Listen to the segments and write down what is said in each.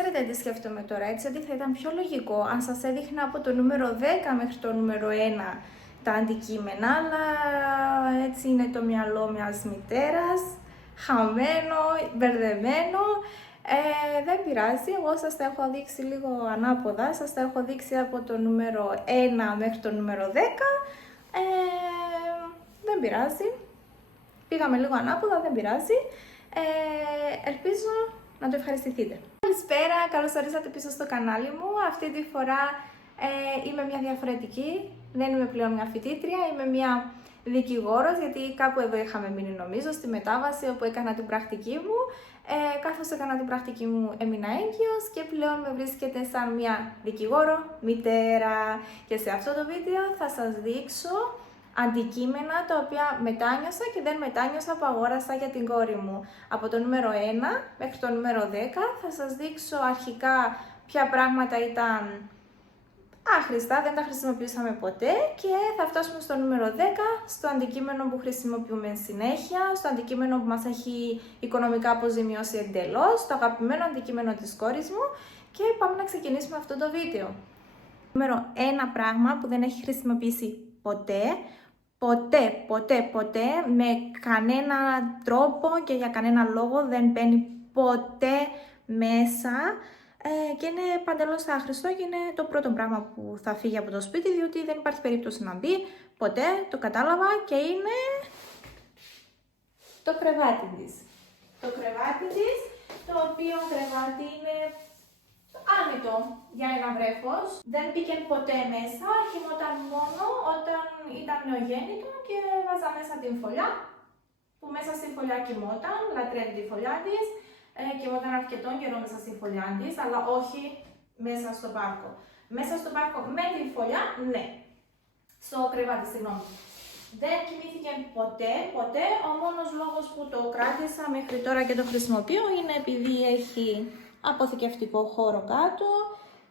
Ξέρετε τι σκέφτομαι τώρα, έτσι, ότι θα ήταν πιο λογικό αν σας έδειχνα από το νούμερο 10 μέχρι το νούμερο 1 τα αντικείμενα, αλλά έτσι είναι το μυαλό μιας μητέρας, χαμένο, μπερδεμένο. Δεν πειράζει, εγώ σας τα έχω δείξει λίγο ανάποδα, σας τα έχω δείξει από το νούμερο 1 μέχρι το νούμερο 10. Δεν πειράζει, πήγαμε λίγο ανάποδα, δεν πειράζει. Ελπίζω να το ευχαριστηθείτε. Καλησπέρα, καλώς ορίσατε πίσω στο κανάλι μου. Αυτή τη φορά είμαι μια διαφορετική, δεν είμαι πλέον μια φοιτήτρια, είμαι μια δικηγόρος, γιατί κάπου εδώ είχαμε μείνει νομίζω, στη μετάβαση όπου έκανα την πρακτική μου. Καθώς έκανα την πρακτική μου έμεινα έγκυος και πλέον με βρίσκεται σαν μια δικηγόρο μητέρα. Και σε αυτό το βίντεο θα σας δείξω αντικείμενα τα οποία μετάνιωσα και δεν μετάνιωσα που αγόρασα για την κόρη μου. Από το νούμερο 1 μέχρι το νούμερο 10 θα σας δείξω αρχικά ποια πράγματα ήταν άχρηστα, δεν τα χρησιμοποιήσαμε ποτέ, και θα φτάσουμε στο νούμερο 10, στο αντικείμενο που χρησιμοποιούμε συνέχεια, στο αντικείμενο που μας έχει οικονομικά αποζημιώσει εντελώς, το αγαπημένο αντικείμενο της κόρης μου, και πάμε να ξεκινήσουμε αυτό το βίντεο. Νούμερο 1 πράγμα που δεν έχει χρησιμοποιήσει ποτέ, με κανένα τρόπο και για κανένα λόγο δεν μπαίνει ποτέ μέσα. Και είναι παντελώς άχρηστο και είναι το πρώτο πράγμα που θα φύγει από το σπίτι, διότι δεν υπάρχει περίπτωση να μπει ποτέ, το κατάλαβα, και είναι το κρεβάτι της. Το κρεβάτι της, το οποίο κρεβάτι είναι άνετο για ένα βρέφος, δεν μπήκε ποτέ μέσα, κοιμόταν μόνο όταν ήταν νεογέννητο και βάζα μέσα την φωλιά, που μέσα στη φωλιά κοιμόταν, λατρεύει τη φωλιά της. Κοιμόταν αρκετό καιρό μέσα στη φωλιά της, αλλά όχι μέσα στο πάρκο. Μέσα στο πάρκο με τη φωλιά, ναι. Στο κρεβάτι, συγγνώμη. Δεν κοιμήθηκε ποτέ. Ο μόνος λόγος που το κράτησα μέχρι τώρα και το χρησιμοποιώ είναι επειδή έχει αποθηκευτικό χώρο κάτω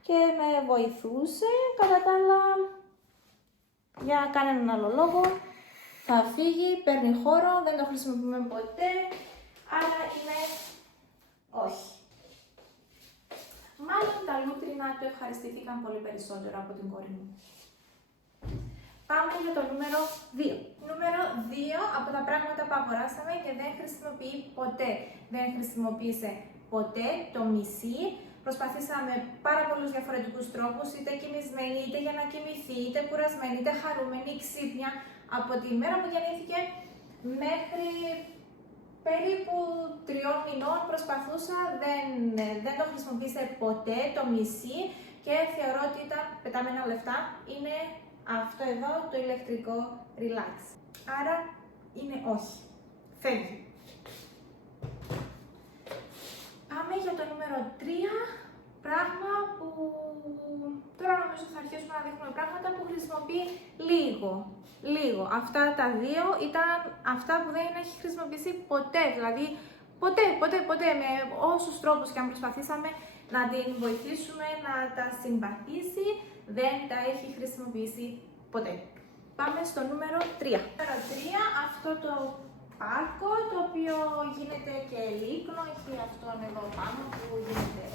και με βοηθούσε. Κατά τα άλλα, για κανέναν άλλο λόγο θα φύγει, παίρνει χώρο, δεν το χρησιμοποιούμε ποτέ, άρα είναι όχι. Μάλλον τα λούτρινα του ευχαριστήθηκαν πολύ περισσότερο από την κόρη μου. Πάμε για το νούμερο 2. Νούμερο 2 από τα πράγματα που αγοράσαμε και δεν χρησιμοποιεί ποτέ. Δεν χρησιμοποίησε ποτέ το μισή. Προσπαθήσαμε πάρα πολλούς διαφορετικούς τρόπους, είτε κοιμισμένη, είτε για να κοιμηθεί, είτε κουρασμένη, είτε χαρούμενη, ξύπνια. Από τη μέρα που γεννήθηκε μέχρι περίπου 3 μηνών προσπαθούσα, δεν το χρησιμοποίησε ποτέ το μισή, και θεωρώ ότι ήταν πεταμένα λεφτά. Είναι αυτό εδώ το ηλεκτρικό relax. Άρα είναι όχι. Φεύγει. Πάμε για το νούμερο 3. Πράγμα που τώρα νομίζω θα αρχίσουμε να δείχνουμε πράγματα που χρησιμοποιεί λίγο. Αυτά τα δύο ήταν αυτά που δεν έχει χρησιμοποιήσει ποτέ. Δηλαδή ποτέ, με όσους τρόπους και αν προσπαθήσαμε να την βοηθήσουμε να τα συμπαθήσει, δεν τα έχει χρησιμοποιήσει ποτέ. Πάμε στο νούμερο 3. Νούμερο 3, αυτό το πάρκο, το οποίο γίνεται και λίκνο, έχει αυτόν εδώ πάνω που γίνεται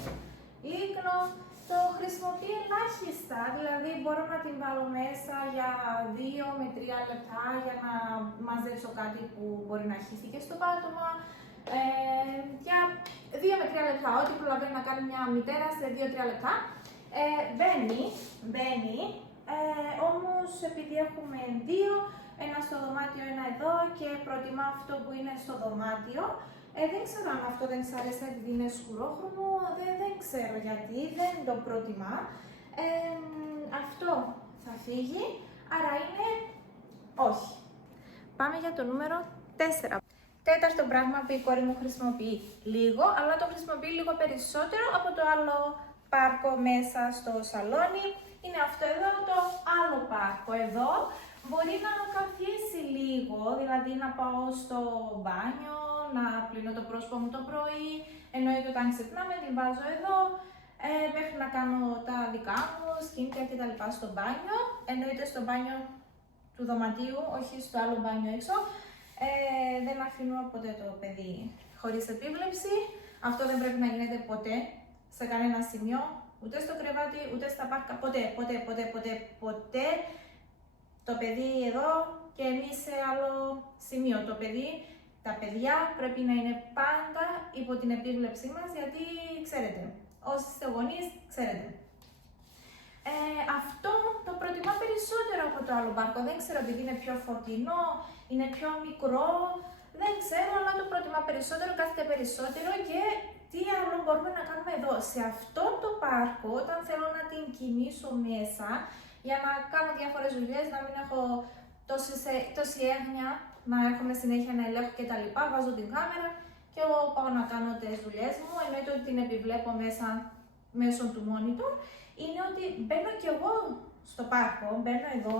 λίκνο. Το χρησιμοποιεί ελάχιστα, δηλαδή μπορώ να την βάλω μέσα για 2 με 3 λεπτά για να μαζέψω κάτι που μπορεί να χύθηκε στο πάτωμα. Για 2 με 3 λεπτά, ό,τι προλαβαίνει να κάνει μια μητέρα σε 2-3 λεπτά. Μπαίνει, όμως επειδή έχουμε 2, ένα στο δωμάτιο, ένα εδώ, και προτιμά αυτό που είναι στο δωμάτιο. Δεν ξέρω αν αυτό δεν σας αρέσει επειδή είναι σκουρόχρωμο, δεν ξέρω γιατί, δεν το προτιμά. Αυτό θα φύγει, άρα είναι όχι. Πάμε για το νούμερο 4. Τέταρτο πράγμα που η κόρη μου χρησιμοποιεί λίγο, αλλά το χρησιμοποιεί λίγο περισσότερο από το άλλο πάρκο μέσα στο σαλόνι. Είναι αυτό εδώ, το άλλο πάρκο εδώ. Μπορεί να καθίσει λίγο, δηλαδή να πάω στο μπάνιο, να πλύνω το πρόσωπο μου το πρωί, εννοείται όταν ξυπνάμε την βάζω εδώ, μέχρι να κάνω τα δικά μου, skincare και τα λοιπά στο μπάνιο, εννοείται στο μπάνιο του δωματίου, όχι στο άλλο μπάνιο έξω. Δεν αφήνω ποτέ το παιδί χωρίς επίβλεψη, αυτό δεν πρέπει να γίνεται ποτέ σε κανένα σημείο, ούτε στο κρεβάτι, ούτε στα πάρκα, ποτέ. Το παιδί εδώ και εμείς σε άλλο σημείο. Τα παιδιά πρέπει να είναι πάντα υπό την επίβλεψή μας, γιατί ξέρετε, όσοι είστε γονείς, ξέρετε. Αυτό το προτιμά περισσότερο από το άλλο πάρκο. Δεν ξέρω, επειδή είναι πιο φωτεινό, είναι πιο μικρό, δεν ξέρω, αλλά το προτιμά περισσότερο, κάθεται περισσότερο. Και τι άλλο μπορούμε να κάνουμε εδώ? Σε αυτό το πάρκο, όταν θέλω να την κοιμήσω μέσα, για να κάνω διάφορες δουλειές, να μην έχω τόση έγνοια, να έρχομαι συνέχεια να ελέγχω κτλ. Βάζω την κάμερα και εγώ πάω να κάνω τις δουλειές μου, εννοείται ότι την επιβλέπω μέσα μέσω του monitor. Είναι ότι μπαίνω κι εγώ στο πάρκο, μπαίνω εδώ,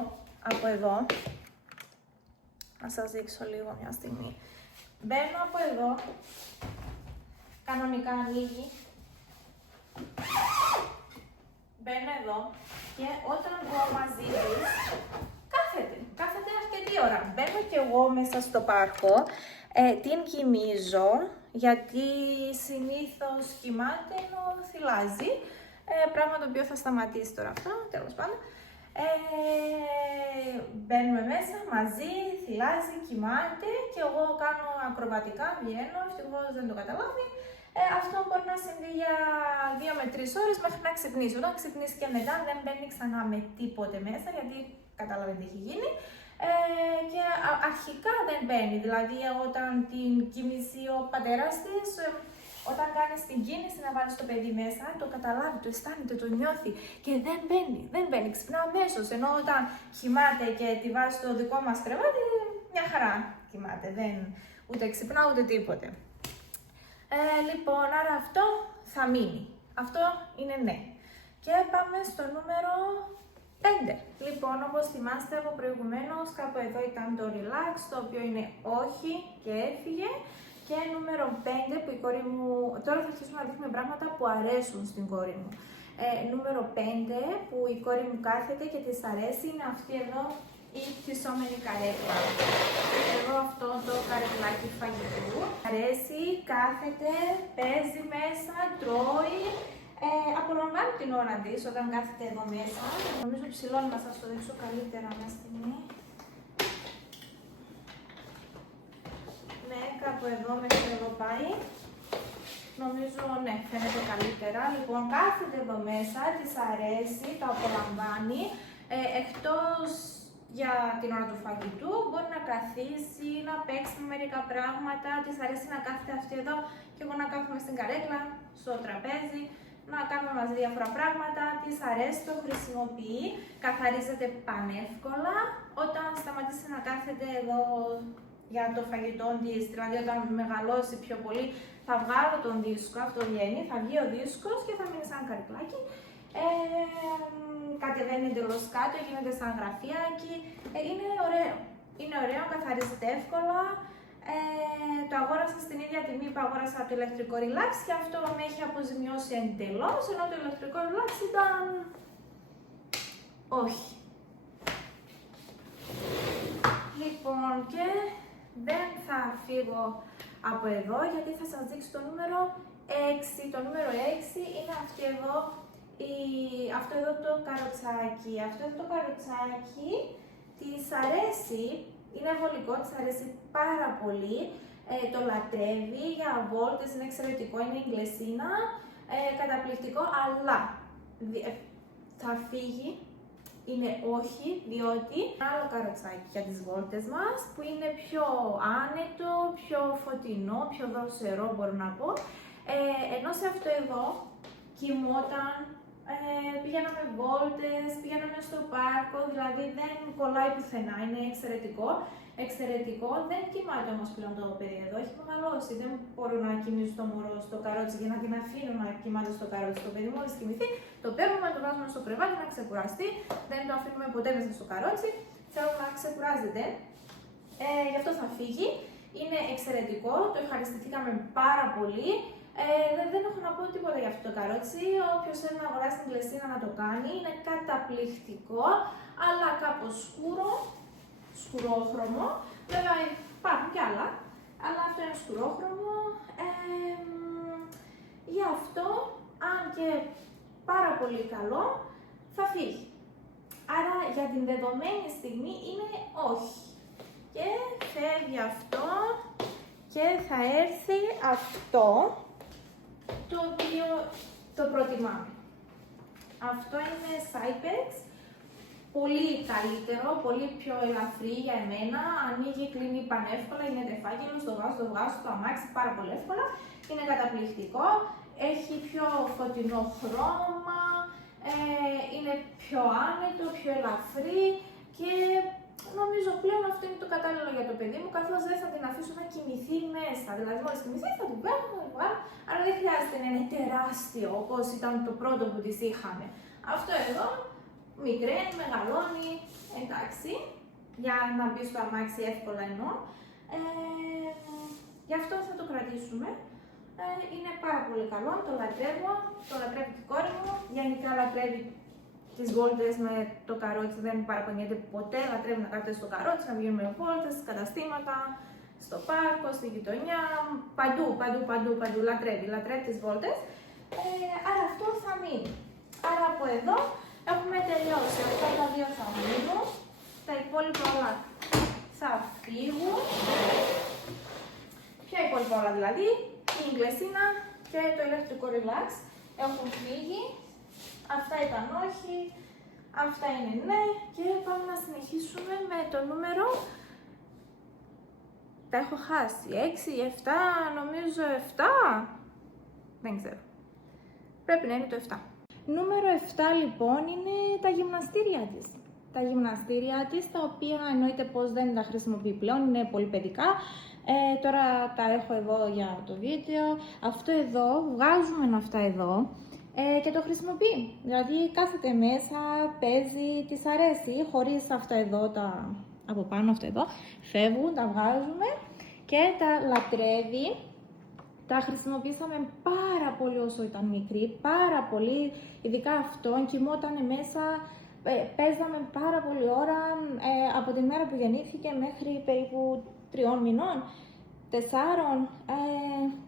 από εδώ, να σας δείξω λίγο μια στιγμή. Μπαίνω από εδώ, κανονικά ανοίγει, μπαίνω εδώ και όταν βγω μαζί της, κάθεται αρκετή ώρα. Μπαίνω κι εγώ μέσα στο πάρκο, την κοιμίζω, γιατί συνήθως κοιμάται ενώ θυλάζει, πράγμα το οποίο θα σταματήσει τώρα αυτό, τέλος πάντων. Μπαίνουμε μέσα μαζί, θυλάζει, κοιμάται και εγώ κάνω ακροβατικά, βγαίνω, ευτυχώς δεν το καταλάβει. Αυτό μπορεί να συμβεί για 2 με 3 ώρες μέχρι να ξυπνήσει. Όταν ξυπνήσει και μετά δεν μπαίνει ξανά με τίποτε μέσα, γιατί καταλαβαίνετε τι έχει γίνει. Και αρχικά δεν μπαίνει, δηλαδή όταν την κοιμήσει ο πατέρας της, όταν κάνεις την κίνηση να βάλεις το παιδί μέσα, το καταλάβει, το αισθάνεται, το νιώθει και δεν μπαίνει, ξυπνά αμέσως. Ενώ όταν κοιμάται και τη βάζει στο δικό μας κρεβάτι, μια χαρά κοιμάται, ούτε ξυπνά ούτε τίποτε. Λοιπόν, άρα αυτό θα μείνει. Αυτό είναι ναι. Και πάμε στο νούμερο 5. Λοιπόν, όπως θυμάστε από προηγουμένως, κάπου εδώ ήταν το relax, το οποίο είναι όχι και έφυγε. Και νούμερο 5 που η κόρη μου, τώρα θα αρχίσουμε να δείχνουμε πράγματα που αρέσουν στην κόρη μου. Νούμερο 5 που η κόρη μου κάθεται και της αρέσει είναι αυτή εδώ η φυσσόμενη καρέκλα. Εδώ αυτό το καρεκλάκι φαγητού. Αρέσει, κάθεται, παίζει μέσα, τρώει. Απολαμβάνει την ώρα της όταν κάθεται εδώ μέσα. Νομίζω ψηλό να σας το δείξω καλύτερα μια στιγμή. Ναι, κάπου εδώ μέχρι εδώ πάει. Νομίζω, ναι, φαίνεται καλύτερα. Λοιπόν, κάθεται εδώ μέσα, της αρέσει, το απολαμβάνει. Εκτός για την ώρα του φαγητού, μπορεί να καθίσει, να παίξει με μερικά πράγματα. Της αρέσει να κάθεται αυτή εδώ και εγώ να κάθομαι στην καρέκλα, στο τραπέζι, να κάνουμε μαζί διάφορα πράγματα. Της αρέσει, το χρησιμοποιεί, καθαρίζεται πανεύκολα. Όταν σταματήσει να κάθεται εδώ για το φαγητό της, δηλαδή όταν μεγαλώσει πιο πολύ, θα βγάλω τον δίσκο, αυτό βγαίνει, θα βγει ο δίσκος και θα μείνει σαν καρικλάκι. Κατεβαίνει εντελώς κάτω, γίνεται σαν γραφιάκι. Είναι ωραίο, καθαρίζεται εύκολα. Το αγόρασα στην ίδια τιμή που αγόρασα το ηλεκτρικό relax και αυτό με έχει αποζημιώσει εντελώς, ενώ το ηλεκτρικό relax ήταν όχι. Λοιπόν, και δεν θα φύγω από εδώ γιατί θα σας δείξω το νούμερο 6. Το νούμερο 6 είναι αυτό εδώ το καροτσάκι. Αυτό εδώ το καροτσάκι της αρέσει, είναι βολικό, της αρέσει πάρα πολύ. Το λατρεύει για βόλτες, είναι εξαιρετικό, είναι γκλεσίνα, καταπληκτικό, αλλά θα φύγει. Είναι όχι, διότι άλλο καροτσάκι για τις βόλτες μας που είναι πιο άνετο, πιο φωτεινό, πιο δροσερό μπορώ να πω. Ενώ σε αυτό εδώ κοιμόταν, πηγαίναμε βόλτες, πηγαίναμε στο πάρκο, δηλαδή δεν κολλάει πουθενά, είναι εξαιρετικό. Δεν κοιμάται όμως πλέον το παιδί εδώ, έχει μεγαλώσει, δεν μπορώ να κοιμήσω το μωρό στο καρότσι για να την αφήνω να κοιμάται στο καρότσι. Το παιδί μόλις κοιμηθεί, το παίρνουμε, το βάζουμε στο κρεβάτι να ξεκουραστεί, δεν το αφήνουμε ποτέ μέσα στο καρότσι, θέλω να ξεκουράζεται, γι' αυτό θα φύγει. Είναι εξαιρετικό, το ευχαριστηθήκαμε πάρα πολύ. Δεν έχω να πω τίποτα για αυτό το καρότσι. Όποιος θέλει να αγοράσει την γκλεσίνα να το κάνει, είναι καταπληκτικό, αλλά κάπως σκουρόχρωμο. Βέβαια υπάρχουν κι άλλα, αλλά αυτό είναι σκουρόχρωμο. Γι' αυτό αν και πάρα πολύ καλό, θα φύγει. Άρα για την δεδομένη στιγμή είναι όχι. Και φεύγει αυτό και θα έρθει αυτό, το οποίο το προτιμάμε. Αυτό είναι Cypex, πολύ καλύτερο, πολύ πιο ελαφρύ για εμένα, ανοίγει, κλείνει πανεύκολα, είναι τεφάγελο, το βγάζω στο αμάξι πάρα πολύ εύκολα, είναι καταπληκτικό, έχει πιο φωτεινό χρώμα, είναι πιο άνετο, πιο ελαφρύ και νομίζω πλέον αυτό είναι το κατάλληλο για το παιδί μου, καθώς δεν θα την αφήσω να κοιμηθεί μέσα. Δηλαδή, μόλις κοιμηθεί, θα την βγάλω, άρα δεν χρειάζεται να είναι τεράστιο όπως ήταν το πρώτο που της είχαμε. Αυτό εδώ μικραίνει, μεγαλώνει, εντάξει, για να μπει στο αμάξι εύκολα εννοώ. Γι' αυτό θα το κρατήσουμε. Είναι πάρα πολύ καλό, το λατρεύω, το λατρεύει και η κόρη μου. Γενικά λατρεύει τις βόλτες με το καρότσι, δεν παραπονιέται ποτέ, λατρεύει να κάθεται στο καρότσι, να βγαίνουμε βόλτες, στις καταστήματα, στο πάρκο, στη γειτονιά, παντού, λατρεύει τις βόλτες. Άρα αυτό θα μείνει. Άρα από εδώ έχουμε τελειώσει, αυτά τα δύο θα μείνουν, τα υπόλοιπα όλα θα φύγουν. Ποια υπόλοιπα όλα δηλαδή? Η γκλεσίνα και το ηλεκτρικό relax έχουν φύγει. Αυτά ήταν όχι, αυτά είναι ναι και πάμε να συνεχίσουμε με το νούμερο. Τα έχω χάσει, 6, 7, νομίζω 7, δεν ξέρω. Πρέπει να είναι το 7. Νούμερο 7 λοιπόν είναι τα γυμναστήρια της. Τα γυμναστήρια της, τα οποία εννοείται πως δεν τα χρησιμοποιεί πλέον, είναι πολύ παιδικά. Τώρα τα έχω εδώ για το βίντεο. Αυτό εδώ, βγάζουμε αυτά εδώ και το χρησιμοποιεί. Δηλαδή κάθεται μέσα, παίζει, της αρέσει, χωρίς αυτά εδώ, τα από πάνω αυτά εδώ, φεύγουν, τα βγάζουμε και τα λατρεύει. Τα χρησιμοποιήσαμε πάρα πολύ όσο ήταν μικρή, πάρα πολύ, ειδικά αυτόν, κοιμότανε μέσα, παίζαμε πάρα πολύ ώρα, από τη μέρα που γεννήθηκε μέχρι περίπου 3 μηνών, 4,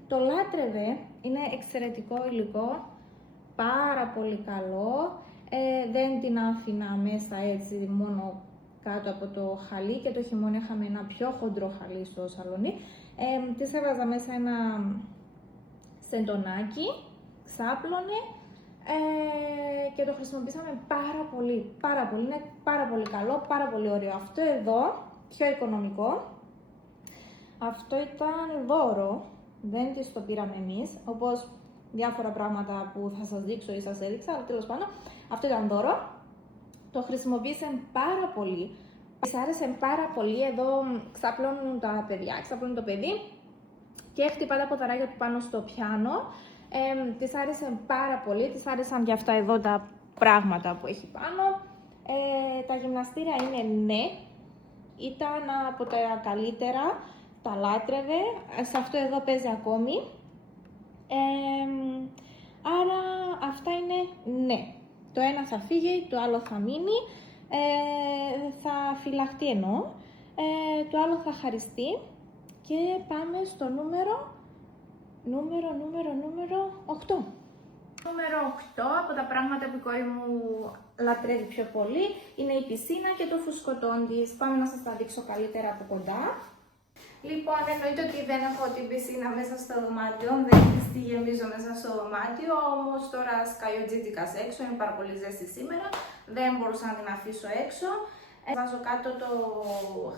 το λάτρευε, είναι εξαιρετικό υλικό, πάρα πολύ καλό, δεν την άφηνα μέσα έτσι μόνο κάτω από το χαλί και το χειμώνα είχαμε ένα πιο χοντρό χαλί στο σαλόνι. Της έβαζα μέσα ένα σεντονάκι, ξάπλωνε και το χρησιμοποιήσαμε πάρα πολύ, είναι πάρα πολύ καλό, πάρα πολύ ωραίο. Αυτό εδώ, πιο οικονομικό, αυτό ήταν δώρο, δεν της το πήραμε εμείς, όπως διάφορα πράγματα που θα σας δείξω ή σας έδειξα, αλλά τέλος πάντων, αυτό ήταν δώρο. Το χρησιμοποίησε πάρα πολύ. Της άρεσε πάρα πολύ. Εδώ ξαπλώνουν τα παιδιά, ξαπλώνουν το παιδί και χτυπά τα ποδαράκια του πάνω στο πιάνο. Της άρεσε πάρα πολύ. Της άρεσαν και αυτά εδώ τα πράγματα που έχει πάνω. Τα γυμναστήρια είναι ναι. Ήταν από τα καλύτερα. Τα λάτρευε. Σε αυτό εδώ παίζει ακόμη. Άρα αυτά είναι ναι. Το ένα θα φύγει, το άλλο θα μείνει, θα φυλαχτεί εννοώ, το άλλο θα χαριστεί και πάμε στο νούμερο 8. Νούμερο 8 από τα πράγματα που η κόρη μου λατρεύει πιο πολύ είναι η πισίνα και το φουσκωτόν της. Πάμε να σας τα δείξω καλύτερα από κοντά. Λοιπόν, εννοείται ότι δεν έχω την πισίνα μέσα στο δωμάτιο, δεν τη γεμίζω μέσα στο δωμάτιο, όμως τώρα σκάει ο τζίτζικας έξω, είναι πάρα πολύ ζέστη σήμερα, δεν μπορούσα να την αφήσω έξω. Βάζω κάτω το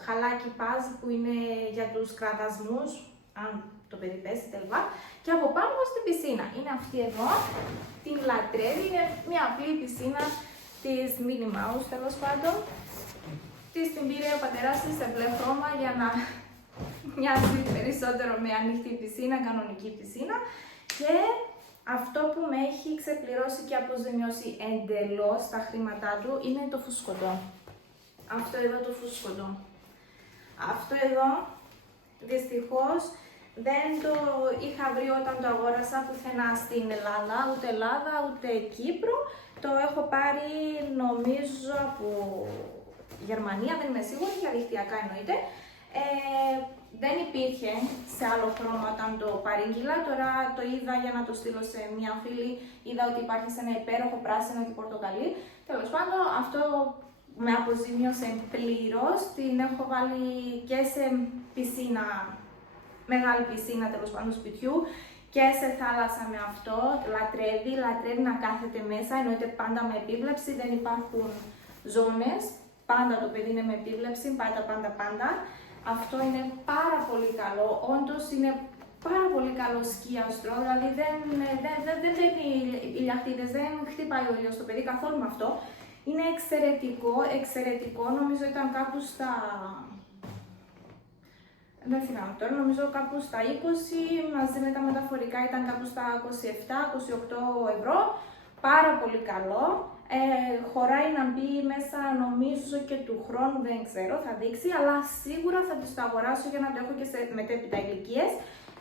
χαλάκι παζ που είναι για τους κραδασμούς, αν το παιδί πέσει τελικά, και από πάνω στην πισίνα. Είναι αυτή εδώ, την λατρεύει, είναι μια απλή πισίνα της Minnie Mouse τέλος πάντων. Την πήρε ο πατέρας της σε μπλε χρώμα για να μοιάζει περισσότερο με ανοιχτή πισίνα, κανονική πισίνα, και αυτό που με έχει ξεπληρώσει και αποζημιώσει εντελώς τα χρήματά του είναι το φουσκωτό. Αυτό εδώ το φουσκωτό. Αυτό εδώ δυστυχώς δεν το είχα βρει όταν το αγόρασα πουθενά στην Ελλάδα, ούτε Κύπρο. Το έχω πάρει νομίζω από Γερμανία, δεν είμαι σίγουρη, για δικτυακά εννοείται. δεν υπήρχε σε άλλο χρώμα όταν το παρήγγειλα. Τώρα το είδα για να το στείλω σε μια φίλη. Είδα ότι υπάρχει σε ένα υπέροχο πράσινο και πορτοκαλί. Τέλος πάντων, αυτό με αποζημίωσε πλήρως. Την έχω βάλει και σε πισίνα, μεγάλη πισίνα τέλος πάντων σπιτιού, και σε θάλασσα με αυτό. Λατρεύει να κάθεται μέσα, εννοείται πάντα με επίβλεψη, δεν υπάρχουν ζώνες. Πάντα το παιδί είναι με επίβλεψη, πάντα. Αυτό είναι πάρα πολύ καλό, όντως είναι πάρα πολύ καλό σκίαστρο, δηλαδή δεν δένει οι λιαχτίδες, δεν χτυπάει ο ήλιος στο παιδί καθόλου με αυτό. Είναι εξαιρετικό, νομίζω ήταν κάπου στα... Δεν θυμάμαι τώρα, νομίζω κάπου στα 20, μαζί με τα μεταφορικά ήταν κάπου στα 27-28 ευρώ. Πάρα πολύ καλό. Χωράει να μπει μέσα, νομίζω και του χρόνου, δεν ξέρω, θα δείξει, αλλά σίγουρα θα το αγοράσω για να το έχω και σε μετέπειτα ηλικίες.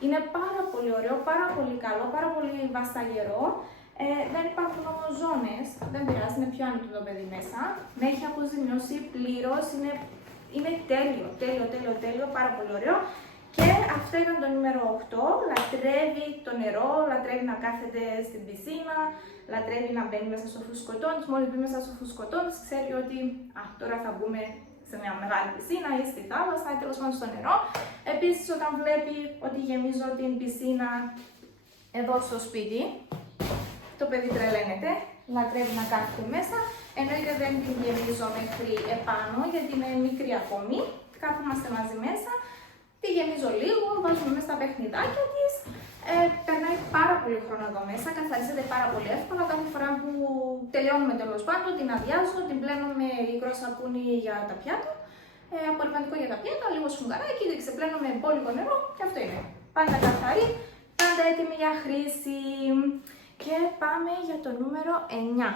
Είναι πάρα πολύ ωραίο, πάρα πολύ καλό, πάρα πολύ βασταγερό. Δεν υπάρχουν όμως ζώνες, δεν πειράζει, είναι πιο άνετο το παιδί μέσα. Με έχει αποζημιώσει πλήρως, είναι τέλειο, πάρα πολύ ωραίο. Και αυτό ήταν το νούμερο 8, λατρεύει το νερό, λατρεύει να κάθεται στην πισίνα, λατρεύει να μπαίνει μέσα στο φουσκωτό της. Μόλις μπει μέσα στο φουσκωτό της, ξέρει ότι τώρα θα μπούμε σε μια μεγάλη πισίνα ή στη θάλασσα ή τέλος πάντων στο νερό. Επίσης, όταν βλέπει ότι γεμίζω την πισίνα εδώ στο σπίτι, το παιδί τρελαίνεται, λατρεύει να κάθεται μέσα. Εννοείται δεν την γεμίζω μέχρι επάνω γιατί είναι μικρή ακόμη. Κάθομαστε μαζί μέσα. Τη γεμίζω λίγο, βάζουμε μέσα τα παιχνιδάκια της. Περνάει πάρα πολύ χρόνο εδώ μέσα, καθαρίζεται πάρα πολύ εύκολα. Κάθε φορά που τελειώνουμε τέλος πάντων, την αδειάζω, την πλένω με υγρό σαπούνι για τα πιάτα. Απορριμματικό για τα πιάτα, λίγο σφουγγαράκι, την ξεπλένω με μπόλικο νερό και αυτό είναι. Πάντα καθαρή, πάντα έτοιμη για χρήση. Και πάμε για το νούμερο 9.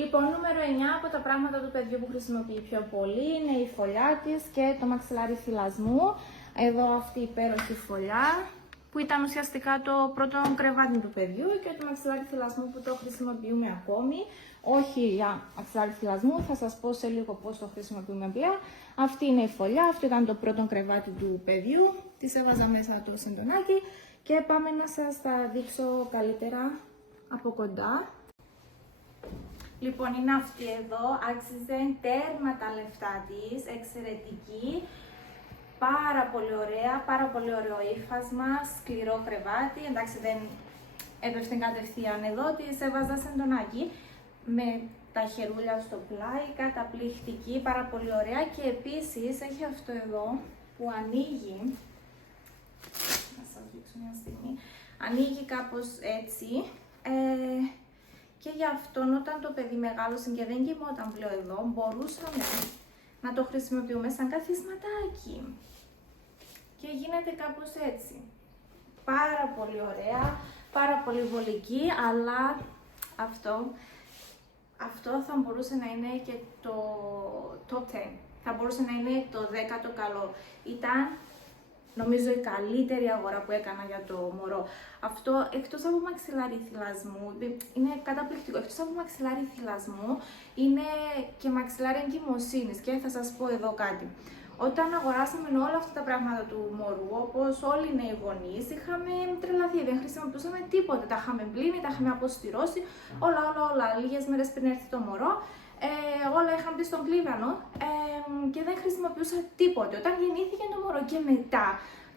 Λοιπόν, νούμερο 9 από τα πράγματα του παιδιού που χρησιμοποιεί πιο πολύ είναι η φωλιά της και το μαξιλάρι θυλασμού. Εδώ αυτή η υπέροχη φωλιά που ήταν ουσιαστικά το πρώτο κρεβάτι του παιδιού και το μαξιλάρι θυλασμού που το χρησιμοποιούμε ακόμη. Όχι για μαξιλάρι θυλασμού, θα σας πω σε λίγο πώς το χρησιμοποιούμε πλέον. Αυτή είναι η φωλιά, αυτό ήταν το πρώτο κρεβάτι του παιδιού. Της έβαζα μέσα το σεντονάκι και πάμε να σας τα δείξω καλύτερα από κοντά. Λοιπόν, είναι αυτή εδώ, άξιζε τέρμα τα λεφτά της, εξαιρετική, πάρα πολύ ωραία, πάρα πολύ ωραίο ύφασμα, σκληρό κρεβάτι, εντάξει δεν έπεφτε κατευθείαν εδώ, της έβαζα σεντονάκι με τα χερούλια στο πλάι, καταπληκτική, πάρα πολύ ωραία και επίσης έχει αυτό εδώ που ανοίγει, να σας δείξω μια στιγμή, ανοίγει κάπως έτσι. Και γι' αυτόν όταν το παιδί μεγάλωσε και δεν κοιμόταν πλέον εδώ, μπορούσαμε να το χρησιμοποιούμε σαν καθισματάκι. Και γίνεται κάπως έτσι. Πάρα πολύ ωραία, πάρα πολύ βολική, αλλά αυτό θα μπορούσε να είναι και το top 10. Θα μπορούσε να είναι το 10ο καλό. Ήταν νομίζω η καλύτερη αγορά που έκανα για το μωρό. Αυτό εκτός από μαξιλάρι θυλασμού, είναι καταπληκτικό. Εκτός από μαξιλάρι θυλασμού, είναι και μαξιλάρι εγκυμοσύνης. Και θα σας πω εδώ κάτι. Όταν αγοράσαμε όλα αυτά τα πράγματα του μωρού, όπως όλοι οι νέοι γονείς, είχαμε τρελαθεί. Δεν χρησιμοποιούσαμε τίποτα. Τα είχαμε πλύνει, τα είχαμε αποστηρώσει. Όλα. Λίγες μέρες πριν έρθει το μωρό, όλα είχαν μπει στον πλήβανο και δεν χρησιμοποιούσα τίποτε. Όταν γεννήθηκε το μωρό και μετά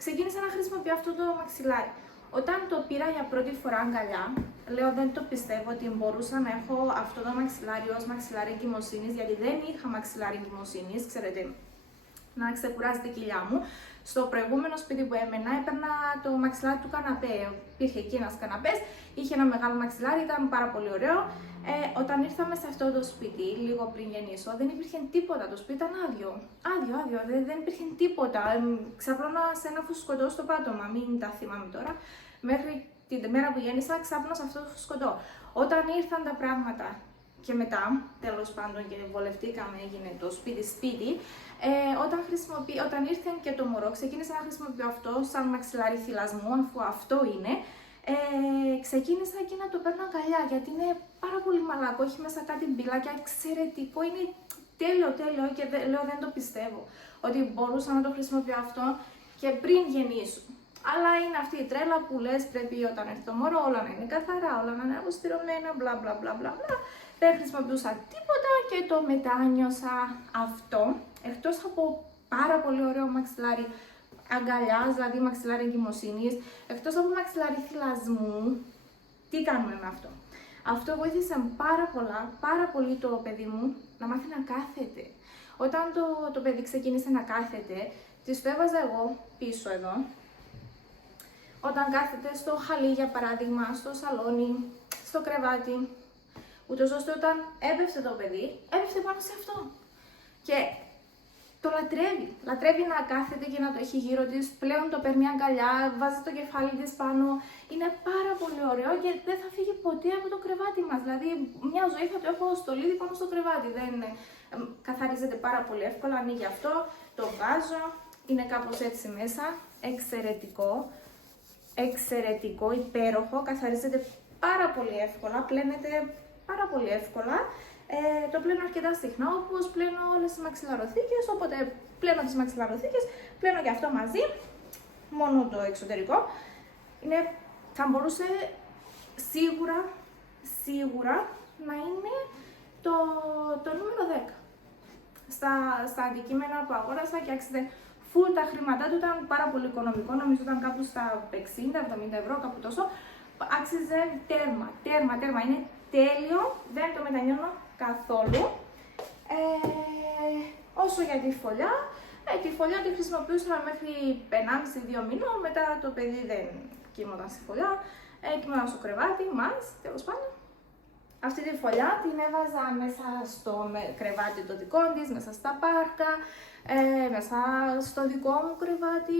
ξεκίνησα να χρησιμοποιώ αυτό το μαξιλάρι. Όταν το πήρα για πρώτη φορά αγκαλιά, λέω δεν το πιστεύω ότι μπορούσα να έχω αυτό το μαξιλάρι ως μαξιλάρι εγκυμοσύνης, γιατί δεν είχα μαξιλάρι εγκυμοσύνης, ξέρετε, να ξεκουράζει την κοιλιά μου. Στο προηγούμενο σπίτι που έμενα, έπαιρνα το μαξιλάρι του καναπέ. Υπήρχε εκεί ένας καναπές, είχε ένα μεγάλο μαξιλάρι, ήταν πάρα πολύ ωραίο. Όταν ήρθαμε σε αυτό το σπίτι, λίγο πριν γεννήσω, δεν υπήρχε τίποτα. Το σπίτι ήταν άδειο. Δεν υπήρχε τίποτα. Ξαπλώνα σε ένα φουσκωτό στο πάτωμα, μην τα θυμάμαι τώρα. Μέχρι την μέρα που γέννησα, ξάπλωνα σε αυτό το φουσκωτό. Όταν ήρθαν τα πράγματα και μετά, τέλος πάντων, και βολευτήκαμε, έγινε το σπίτι, όταν ήρθε και το μωρό, ξεκίνησα να χρησιμοποιώ αυτό σαν μαξιλάρι θυλασμού, αφού αυτό είναι. Ξεκίνησα και να το παίρνω αγκαλιά, γιατί είναι πάρα πολύ μαλακό, έχει μέσα κάτι μπιλάκια, εξαιρετικό, είναι τέλειο και λέω δεν το πιστεύω ότι μπορούσα να το χρησιμοποιώ αυτό και πριν γεννήσουν. Αλλά είναι αυτή η τρέλα που λες πρέπει όταν έρθει το μωρό όλα να είναι καθαρά, όλα να είναι αποστηρωμένα, μπλα μπλα μπλα μπλα. Δεν χρησιμοποιούσα τίποτα και το μετάνιωσα αυτό. Εκτός από πάρα πολύ ωραίο μαξιλάρι αγκαλιάς, δηλαδή μαξιλάρι εγκυμοσύνης, εκτός από μαξιλάρι θυλασμού, τι κάνουμε με αυτό? Αυτό βοήθησε πάρα πολύ το παιδί μου να μάθει να κάθεται. Όταν το παιδί ξεκίνησε να κάθεται, της το έβαζα εγώ πίσω εδώ. Όταν κάθεται στο χαλί, για παράδειγμα, στο σαλόνι, στο κρεβάτι, ούτως ώστε όταν έπεφτε το παιδί, έπεφτε πάνω σε αυτό. Και το λατρεύει. Λατρεύει να κάθεται και να το έχει γύρω της. Πλέον το παίρνει αγκαλιά, βάζει το κεφάλι της πάνω. Είναι πάρα πολύ ωραίο και δεν θα φύγει ποτέ από το κρεβάτι μας. Δηλαδή, μια ζωή θα το έχω στολίδι πάνω στο κρεβάτι. Δεν καθαρίζεται πάρα πολύ εύκολα. Ανοίγει αυτό, το βάζω. Είναι κάπως έτσι μέσα. Εξαιρετικό. Εξαιρετικό, υπέροχο. Καθαρίζεται πάρα πολύ εύκολα. Πλένεται πάρα πολύ εύκολα. Το πλένω αρκετά συχνά, όπως πλένω όλες τις μαξιλαροθήκες, οπότε πλένω τις μαξιλαροθήκες, πλένω και αυτό μαζί, μόνο το εξωτερικό. Θα μπορούσε σίγουρα να είναι το νούμερο 10. Στα αντικείμενα που αγόρασα και άξιζε φουλ τα χρήματά του, ήταν πάρα πολύ οικονομικό, νομίζω ήταν κάπου στα 60-70 ευρώ, κάπου τόσο. Άξιζε τέρμα, είναι τέλειο, δεν το μετανιώνω καθόλου. Όσο για τη φωλιά, τη φωλιά τη χρησιμοποιούσα μέχρι 1,5-2 μήνων, μετά το παιδί δεν κοιμόταν στη φωλιά, κοιμόταν στο κρεβάτι μας, τέλος πάντων. Αυτή τη φωλιά την έβαζα μέσα στο κρεβάτι το δικό της, μέσα στα πάρκα, μέσα στο δικό μου κρεβάτι.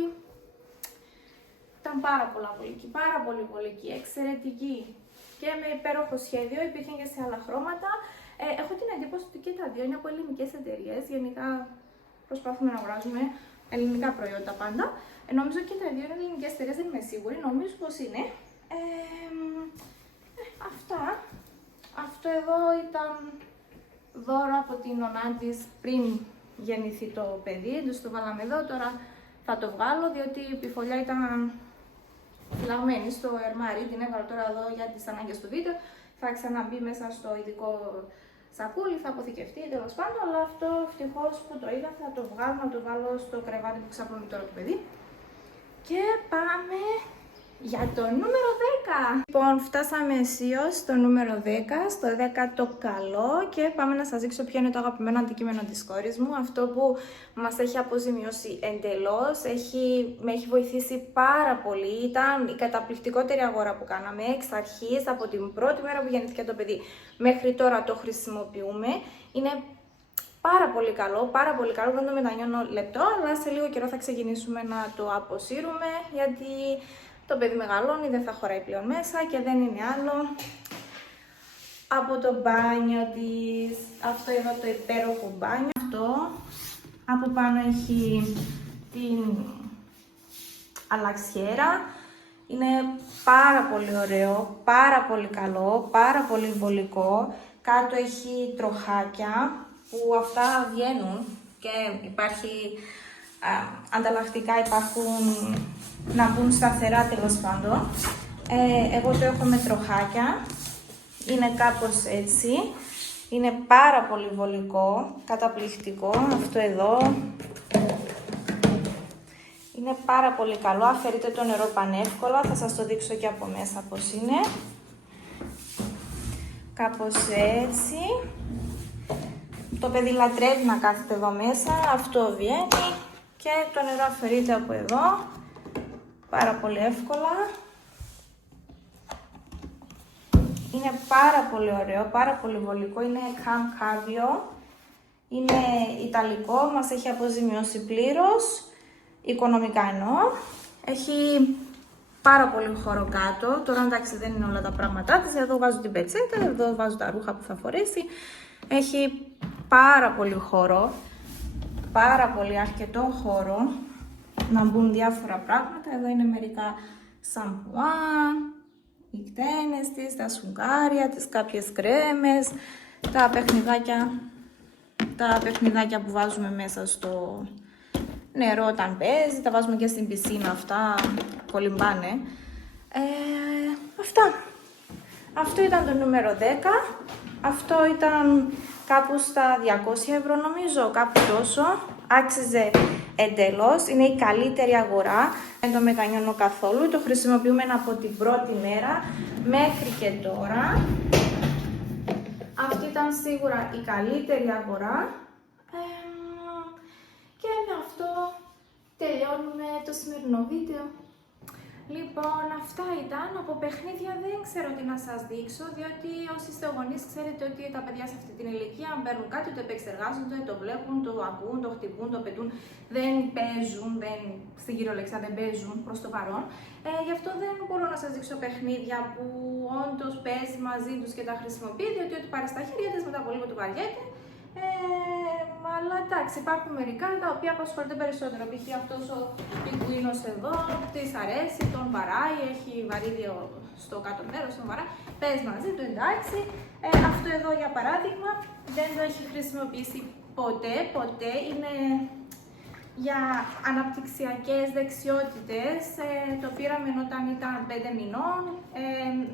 Ήταν πάρα πολύ βολική, εξαιρετική και με υπέροχο σχέδιο, υπήρχαν και σε άλλα χρώματα. Έχω την εντύπωση ότι και τα δύο είναι από ελληνικές εταιρείες, γενικά προσπαθούμε να αγοράζουμε ελληνικά προϊόντα πάντα. Νομίζω και τα δύο είναι ελληνικές εταιρείες, δεν είμαι σίγουρη, νομίζω πως είναι. Αυτό εδώ ήταν δώρο από την νονά της πριν γεννηθεί το παιδί, τους το βάλαμε εδώ, τώρα θα το βγάλω διότι η φωλιά ήταν φυλαγμένη στο ερμάρι, την έβαλα τώρα εδώ για τις ανάγκες του βίντεο, θα ξαναμπεί μέσα στο ειδικό σακούλι, θα αποθηκευτεί τέλος πάντων, αλλά αυτό ευτυχώς που το είδα θα το βγάλω, να το βάλω στο κρεβάτι που ξαπλώνει τώρα το παιδί. Και πάμε για το νούμερο 10. Λοιπόν, φτάσαμε αισίως στο νούμερο 10, στο 10 καλό και πάμε να σας δείξω ποιο είναι το αγαπημένο αντικείμενο της κόρης μου. Αυτό που μας έχει αποζημιώσει εντελώς, με έχει βοηθήσει πάρα πολύ. Ήταν η καταπληκτικότερη αγορά που κάναμε εξ αρχής, από την πρώτη μέρα που γεννήθηκε το παιδί μέχρι τώρα το χρησιμοποιούμε. Είναι πάρα πολύ καλό, δεν το μετανιώνω λεπτό, αλλά σε λίγο καιρό θα ξεκινήσουμε να το αποσύρουμε, γιατί το παιδί μεγαλώνει, δεν θα χωράει πλέον μέσα και δεν είναι άλλο. Από το μπάνιο της, αυτό εδώ το υπέροχο μπάνιο. Αυτό, από πάνω έχει την αλλαξιέρα. Είναι πάρα πολύ ωραίο, πάρα πολύ καλό, πάρα πολύ βολικό. Κάτω έχει τροχάκια που αυτά βγαίνουν και υπάρχει ανταλλακτικά, υπάρχουν να μπουν σταθερά τέλος πάντων. Εγώ το έχω με τροχάκια, είναι κάπως έτσι, είναι πάρα πολύ βολικό, καταπληκτικό αυτό εδώ. Είναι πάρα πολύ καλό, αφαιρείται το νερό πανεύκολα, θα σας το δείξω και από μέσα πώς είναι. Κάπως έτσι. Το παιδί λατρεύει να κάθεται εδώ μέσα, αυτό βγαίνει και το νερό αφαιρείται από εδώ. Πάρα πολύ εύκολα. Είναι πάρα πολύ ωραίο, πάρα πολύ βολικό, είναι καμκάβιο. Είναι ιταλικό, μας έχει αποζημιώσει πλήρως, οικονομικά εννοώ. Έχει πάρα πολύ χώρο κάτω, τώρα εντάξει δεν είναι όλα τα πράγματά της, εδώ βάζω την πετσέτα, εδώ βάζω τα ρούχα που θα φορέσει. Έχει πάρα πολύ χώρο, πάρα πολύ αρκετό χώρο να μπουν διάφορα πράγματα. Εδώ είναι μερικά σαμπουάν, οι κτένες της, τα σφουγγάρια της, κάποιες κρέμες, τα παιχνιδάκια που βάζουμε μέσα νερό όταν παίζει, τα βάζουμε και στην πισίνα αυτά, κολυμπάνε. Αυτά. Αυτό ήταν το νούμερο 10, αυτό ήταν κάπου στα 200 ευρώ νομίζω, κάπου τόσο. Άξιζε εντελώς, είναι η καλύτερη αγορά, δεν το μετανιώνω καθόλου, το χρησιμοποιούμε από την πρώτη μέρα μέχρι και τώρα. Αυτή ήταν σίγουρα η καλύτερη αγορά και με αυτό τελειώνουμε το σημερινό βίντεο. Λοιπόν, αυτά ήταν. Από παιχνίδια δεν ξέρω τι να σας δείξω, διότι όσοι είστε γονείς ξέρετε ότι τα παιδιά σε αυτή την ηλικία, αν παίρνουν κάτι, το επεξεργάζονται, το βλέπουν, το ακούν, το χτυπούν, το πετούν, δεν παίζουν, στην κυριολεξία δεν παίζουν προς το παρόν. Γι' αυτό δεν μπορώ να σας δείξω παιχνίδια που όντως παίζει μαζί τους και τα χρησιμοποιεί, διότι ό,τι πάρει στα χέρια της μετά από λίγο του βαριέται. Αλλά εντάξει, υπάρχουν μερικά τα οποία απασχολούνται περισσότερο. Π.χ. αυτός ο πιγκουίνος εδώ, της αρέσει, τον βαράει, έχει βαρύδιο στο κάτω μέρος, τον βαράει, παίζει μαζί του, εντάξει. Αυτό εδώ για παράδειγμα δεν το έχει χρησιμοποιήσει ποτέ, είναι για αναπτυξιακές δεξιότητες. Το πήραμε όταν ήταν 5 μηνών,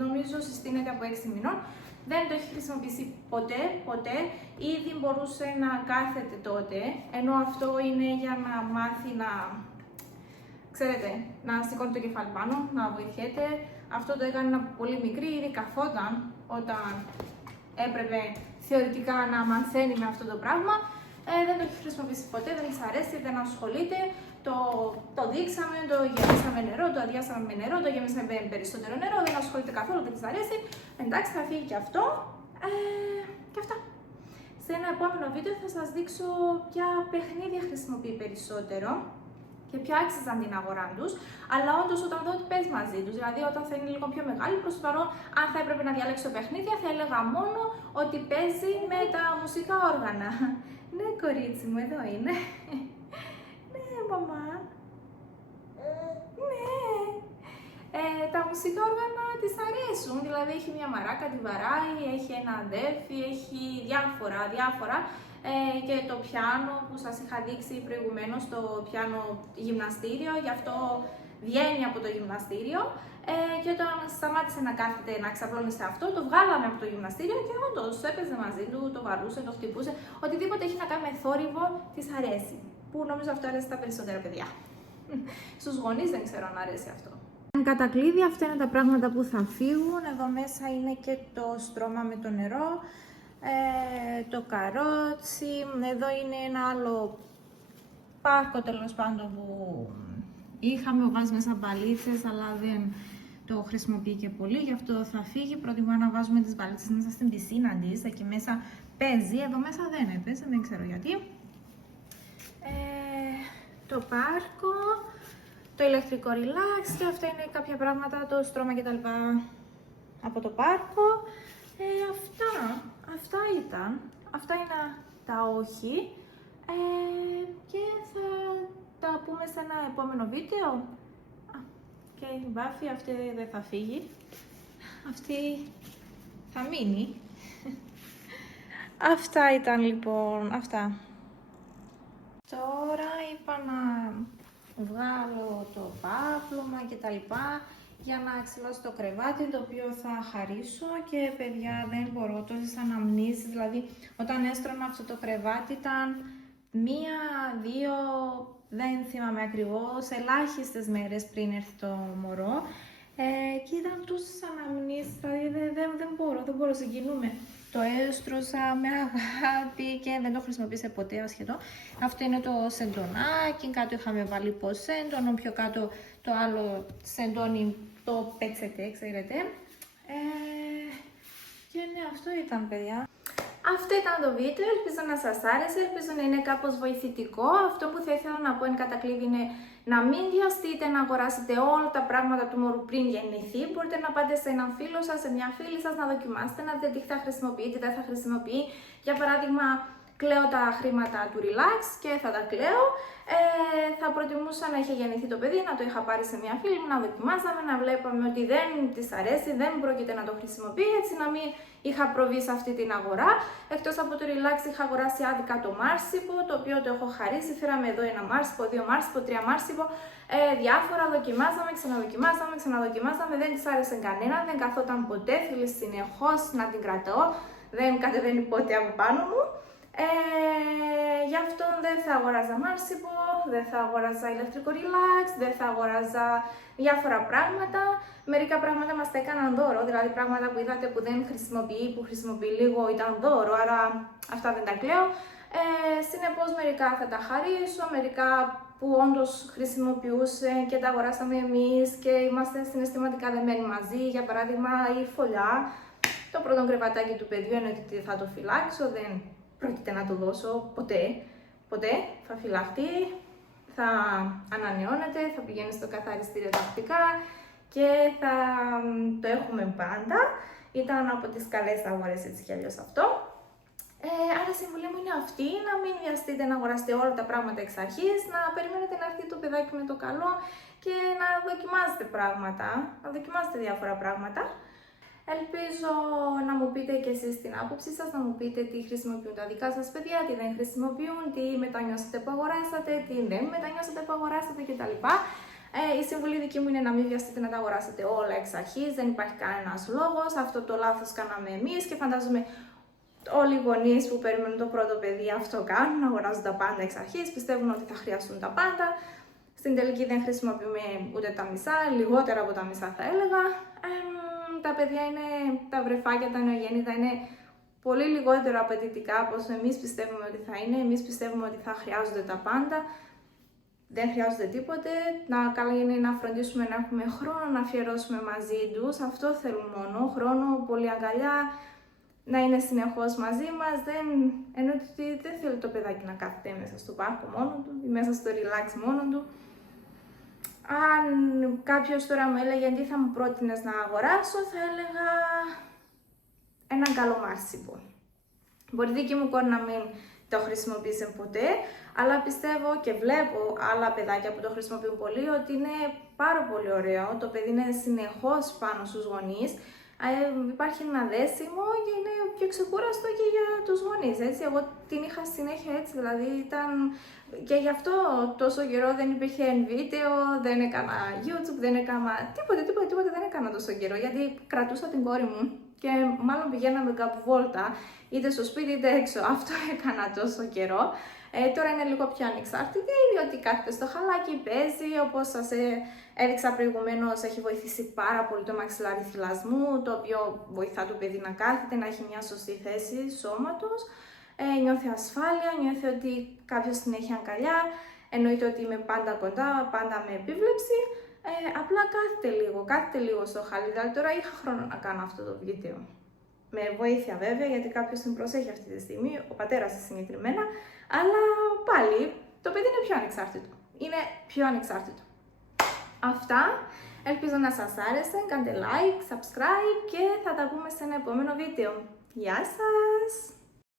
νομίζω συστήνεται από 6 μηνών. Δεν το έχει χρησιμοποιήσει ποτέ, ήδη μπορούσε να κάθεται τότε, ενώ αυτό είναι για να μάθει να, ξέρετε, να σηκώνει το κεφάλι πάνω, να βοηθιέται. Αυτό το έκανε από πολύ μικρή, ήδη καθόταν όταν έπρεπε θεωρητικά να μαθαίνει με αυτό το πράγμα. Δεν το έχει χρησιμοποιήσει ποτέ, δεν της αρέσει, δεν ασχολείται. Το δείξαμε, το γεμίσαμε νερό, το αδειάσαμε με νερό, το γεμίσαμε με περισσότερο νερό, δεν ασχολείται καθόλου, δεν της αρέσει. Εντάξει, θα φύγει και αυτό. Και αυτά. Σε ένα επόμενο βίντεο θα σας δείξω ποια παιχνίδια χρησιμοποιεί περισσότερο και ποια άξιζαν την αγορά τους, αλλά όντως όταν δω ότι παίζει μαζί τους, δηλαδή όταν θα είναι λίγο πιο μεγάλη, προς το παρόν, αν θα έπρεπε να διαλέξω παιχνίδια, θα έλεγα μόνο ότι παίζει με τα μουσικά όργανα. Ναι, κορίτσι μου, εδώ είναι. Ναι, μαμά. Ναι. Τα μουσικά όργανα της αρέσουν, δηλαδή έχει μια μαράκα, τη βαράει, έχει ένα αντέφι, έχει διάφορα. Και το πιάνο που σας είχα δείξει προηγουμένως, το πιάνο γυμναστήριο, γι' αυτό βγαίνει από το γυμναστήριο. Και όταν σταμάτησε να κάθεται να ξαπλώνει σε αυτό, το βγάλαμε από το γυμναστήριο και όντως έπαιζε μαζί του, το βαρούσε, το χτυπούσε. Οτιδήποτε έχει να κάνει με θόρυβο της αρέσει. Που νομίζω αυτό αρέσει στα περισσότερα παιδιά. Στους γονείς δεν ξέρω αν αρέσει αυτό. Εν κατακλείδη, αυτά είναι τα πράγματα που θα φύγουν. Εδώ μέσα είναι και το στρώμα με το νερό, το καρότσι. Εδώ είναι ένα άλλο πάρκο τέλος πάντων που είχαμε βάζει μέσα μπαλίτσες, αλλά δεν το χρησιμοποιεί και πολύ, γι' αυτό θα φύγει. Προτιμώ να βάζουμε τις μπαλίτσες μέσα στην πισίνα αντίστοιχα, εκεί μέσα παίζει. Εδώ μέσα δεν έπαιζε, δεν ξέρω γιατί. Το πάρκο, το ηλεκτρικό relax, και αυτά είναι κάποια πράγματα, το στρώμα και τα λοιπά από το πάρκο. Αυτά ήταν. Αυτά είναι τα όχι. Και θα τα πούμε σε ένα επόμενο βίντεο. Και η Μπάφη αυτή δεν θα φύγει. Αυτή θα μείνει. Αυτά ήταν λοιπόν, αυτά. Τώρα είπα να βγάλω το πάπλωμα και τα λοιπά για να ξυλώσω το κρεβάτι, το οποίο θα χαρίσω. Και παιδιά, δεν μπορώ τόσες αναμνήσεις, δηλαδή όταν έστρωνα αυτό το κρεβάτι ήταν 1, 2, δεν θυμάμαι ακριβώς, ελάχιστες μέρες πριν έρθει το μωρό, και ήταν τόσες αναμνήσεις, δηλαδή δεν μπορώ, συγκινούμε. Το έστρωσα με αγάπη και δεν το χρησιμοποίησα ποτέ ασχετό. Αυτό είναι το σεντονάκι, κάτω είχαμε βάλει ποσέντονο, πιο κάτω το άλλο σεντόνι, το πετσετέ, ξέρετε. Και ναι, αυτό ήταν παιδιά. Αυτό ήταν το βίντεο, ελπίζω να σας άρεσε, ελπίζω να είναι κάπως βοηθητικό. Αυτό που θα ήθελα να πω εν κατακλείδη είναι να μην βιαστείτε να αγοράσετε όλα τα πράγματα του μωρού πριν γεννηθεί. Μπορείτε να πάτε σε έναν φίλο σας, σε μια φίλη σας, να δοκιμάσετε, να δείτε τι θα χρησιμοποιεί, τι δεν θα χρησιμοποιεί. Για παράδειγμα, κλαίω τα χρήματα του relax και θα τα κλαίω. Θα προτιμούσα να είχε γεννηθεί το παιδί, να το είχα πάρει σε μια φίλη μου, να δοκιμάζαμε, να βλέπαμε ότι δεν της αρέσει, δεν πρόκειται να το χρησιμοποιεί, έτσι να μην είχα προβεί σε αυτή την αγορά. Εκτός από το relax είχα αγοράσει άδικα το μάρσιπο, το οποίο το έχω χαρίσει, φέραμε εδώ ένα μάρσιπο, 2 μάρσιπο, 3 μάρσιπο, διάφορα, δοκιμάζαμε, ξαναδοκιμάζαμε, δεν της άρεσε κανένα, δεν καθόταν ποτέ, θέλει συνεχώς να την κρατώ, δεν κατεβαίνει ποτέ από πάνω μου. Γι' αυτό δεν θα αγοράζα μάρσιπο, δεν θα αγοράζα ηλεκτρικό relax, δεν θα αγοράζα διάφορα πράγματα. Μερικά πράγματα μας τα έκαναν δώρο, δηλαδή πράγματα που είδατε που δεν χρησιμοποιεί, που χρησιμοποιεί λίγο ήταν δώρο, άρα αυτά δεν τα κλαίω. Συνεπώς μερικά θα τα χαρίσω, μερικά που όντως χρησιμοποιούσε και τα αγοράσαμε εμείς και είμαστε συναισθηματικά δεμένοι μαζί, για παράδειγμα η φωλιά, το πρώτο κρεβατάκι του παιδιού εννοείται ότι θα το φυλάξω, δεν πρόκειται να το δώσω ποτέ, θα φυλαχτεί, θα ανανεώνεται, θα πηγαίνει στο καθαριστήριο τακτικά και θα το έχουμε πάντα. Ήταν από τις καλές αγορές έτσι κι αλλιώς αυτό. Άρα η συμβουλή μου είναι αυτή, να μην βιαστείτε να αγοράσετε όλα τα πράγματα εξ αρχής, να περιμένετε να έρθει το παιδάκι με το καλό και να δοκιμάζετε πράγματα, να δοκιμάζετε διάφορα πράγματα. Ελπίζω να μου πείτε και εσείς την άποψή σας, να μου πείτε τι χρησιμοποιούν τα δικά σας παιδιά, τι δεν χρησιμοποιούν, τι μετανιώσατε που αγοράσατε, τι δεν μετανιώσατε που αγοράσατε κτλ. Η συμβουλή δική μου είναι να μην βιαστείτε να τα αγοράσετε όλα εξ αρχής, δεν υπάρχει κανένας λόγος, αυτό το λάθος κάναμε εμείς και φαντάζομαι όλοι οι γονείς που περιμένουν το πρώτο παιδί αυτό κάνουν, αγοράζουν τα πάντα εξ αρχής, πιστεύουν ότι θα χρειαστούν τα πάντα. Στην τελική δεν χρησιμοποιούμε ούτε τα μισά, λιγότερα από τα μισά θα έλεγα. Τα παιδιά είναι, τα βρεφάκια, τα νεογέννητα είναι πολύ λιγότερο απαιτητικά από όσο εμείς πιστεύουμε ότι θα είναι. Εμείς πιστεύουμε ότι θα χρειάζονται τα πάντα. Δεν χρειάζονται τίποτε. Καλά είναι να φροντίσουμε να έχουμε χρόνο να αφιερώσουμε μαζί τους. Αυτό θέλουν μόνο. Χρόνο, πολύ αγκαλιά, να είναι συνεχώς μαζί μας. Εννοείται ότι δεν θέλει το παιδάκι να κάθεται μέσα στο πάρκο μόνο του ή μέσα στο relax μόνο του. Αν κάποιος τώρα μου έλεγε τι θα μου πρότεινες να αγοράσω, θα έλεγα έναν καλό μάρσιπο. Μπορεί δική μου κόρη να μην το χρησιμοποίησε ποτέ, αλλά πιστεύω και βλέπω άλλα παιδάκια που το χρησιμοποιούν πολύ ότι είναι πάρα πολύ ωραίο. Το παιδί είναι συνεχώς πάνω στους γονείς. Υπάρχει ένα δέσιμο και είναι πιο ξεκούραστο και για τους γονείς, έτσι. Εγώ την είχα συνέχεια έτσι, δηλαδή ήταν και γι' αυτό τόσο καιρό δεν υπήρχε βίντεο, δεν έκανα YouTube, δεν έκανα τίποτε δεν έκανα τόσο καιρό, γιατί κρατούσα την κόρη μου και μάλλον πηγαίναμε κάπου βόλτα, είτε στο σπίτι είτε έξω, αυτό έκανα τόσο καιρό. Τώρα είναι λίγο πιο ανεξάρτητη, διότι κάθεται στο χαλάκι, παίζει, όπως σας έδειξα προηγουμένως, έχει βοηθήσει πάρα πολύ το μαξιλάρι θυλασμού, το οποίο βοηθά το παιδί να κάθεται, να έχει μια σωστή θέση σώματος. Νιώθει ασφάλεια, νιώθει ότι κάποιος την έχει αγκαλιά, εννοείται ότι είμαι πάντα κοντά, πάντα με επίβλεψη. Απλά κάθεται λίγο στο χαλί, δηλαδή τώρα είχα χρόνο να κάνω αυτό το βίντεο. Με βοήθεια βέβαια, γιατί κάποιος την προσέχει αυτή τη στιγμή, ο πατέρας συγκεκριμένα, αλλά πάλι το παιδί είναι πιο ανεξάρτητο. Είναι πιο ανεξάρτητο. Αυτά, ελπίζω να σας άρεσε, κάντε like, subscribe και θα τα πούμε σε ένα επόμενο βίντεο. Γεια σας!